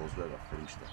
Poz ver aferin işte.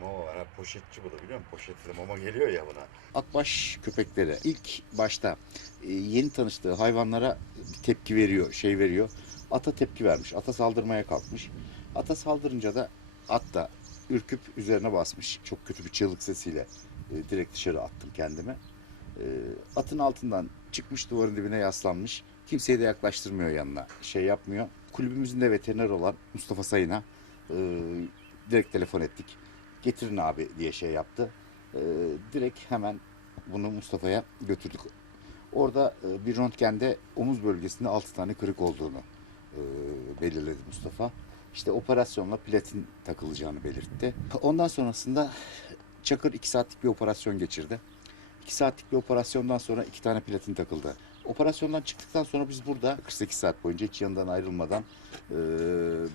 Mama var ha poşetçi bu da biliyor musun? Poşetli mama geliyor ya buna. Akbaş köpekleri ilk başta e, yeni tanıştığı hayvanlara tepki veriyor, şey veriyor. Ata tepki vermiş. Ata saldırmaya kalkmış. Ata saldırınca da at da ürküp üzerine basmış. Çok kötü bir çığlık sesiyle e, direkt dışarı attım kendimi. E, atın altından çıkmış duvarın dibine yaslanmış. Kimseyi de yaklaştırmıyor yanına. Şey yapmıyor. Kulübümüzün de veteriner olan Mustafa Sayın'a e, direkt telefon ettik. Getirin abi diye şey yaptı. E, direkt hemen bunu Mustafa'ya götürdük. Orada e, bir röntgende omuz bölgesinde 6 tane kırık olduğunu e, belirledi Mustafa. İşte operasyonla platin takılacağını belirtti. Ondan sonrasında Çakır 2 saatlik bir operasyon geçirdi. 2 saatlik bir operasyondan sonra 2 tane platin takıldı. Operasyondan çıktıktan sonra biz burada 48 saat boyunca hiç yanından ayrılmadan e,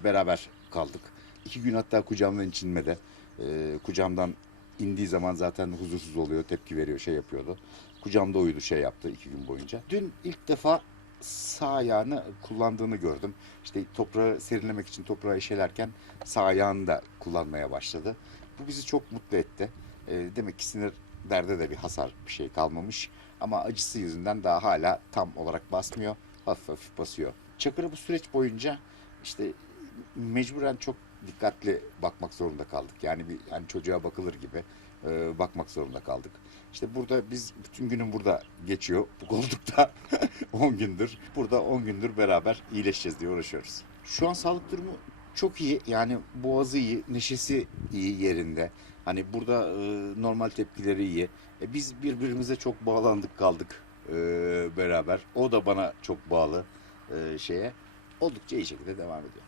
beraber kaldık. İki gün hatta kucağımdan incinmede. E, kucağımdan indiği zaman zaten huzursuz oluyor, tepki veriyor, şey yapıyordu. Kucağımda uyudu, şey yaptı iki gün boyunca. Dün ilk defa sağ ayağını kullandığını gördüm. İşte toprağı serinlemek için toprağı eşelerken sağ ayağını da kullanmaya başladı. Bu bizi çok mutlu etti. E, demek ki sinirlerde de bir hasar bir şey kalmamış. Ama acısı yüzünden daha hala tam olarak basmıyor. Hafif hafif basıyor. Çakır'a bu süreç boyunca işte mecburen çok dikkatli bakmak zorunda kaldık. Yani bir hani çocuğa bakılır gibi e, bakmak zorunda kaldık. İşte burada biz bütün günüm burada geçiyor. Bu koltukta 10 gündür. Burada 10 gündür beraber iyileşeceğiz diye uğraşıyoruz. Şu an sağlık durumu çok iyi. Yani boğazı iyi, neşesi iyi yerinde. Hani burada e, normal tepkileri iyi. E, biz birbirimize çok bağlandık kaldık e, beraber. O da bana çok bağlı e, şeye. Oldukça iyi şekilde devam ediyor.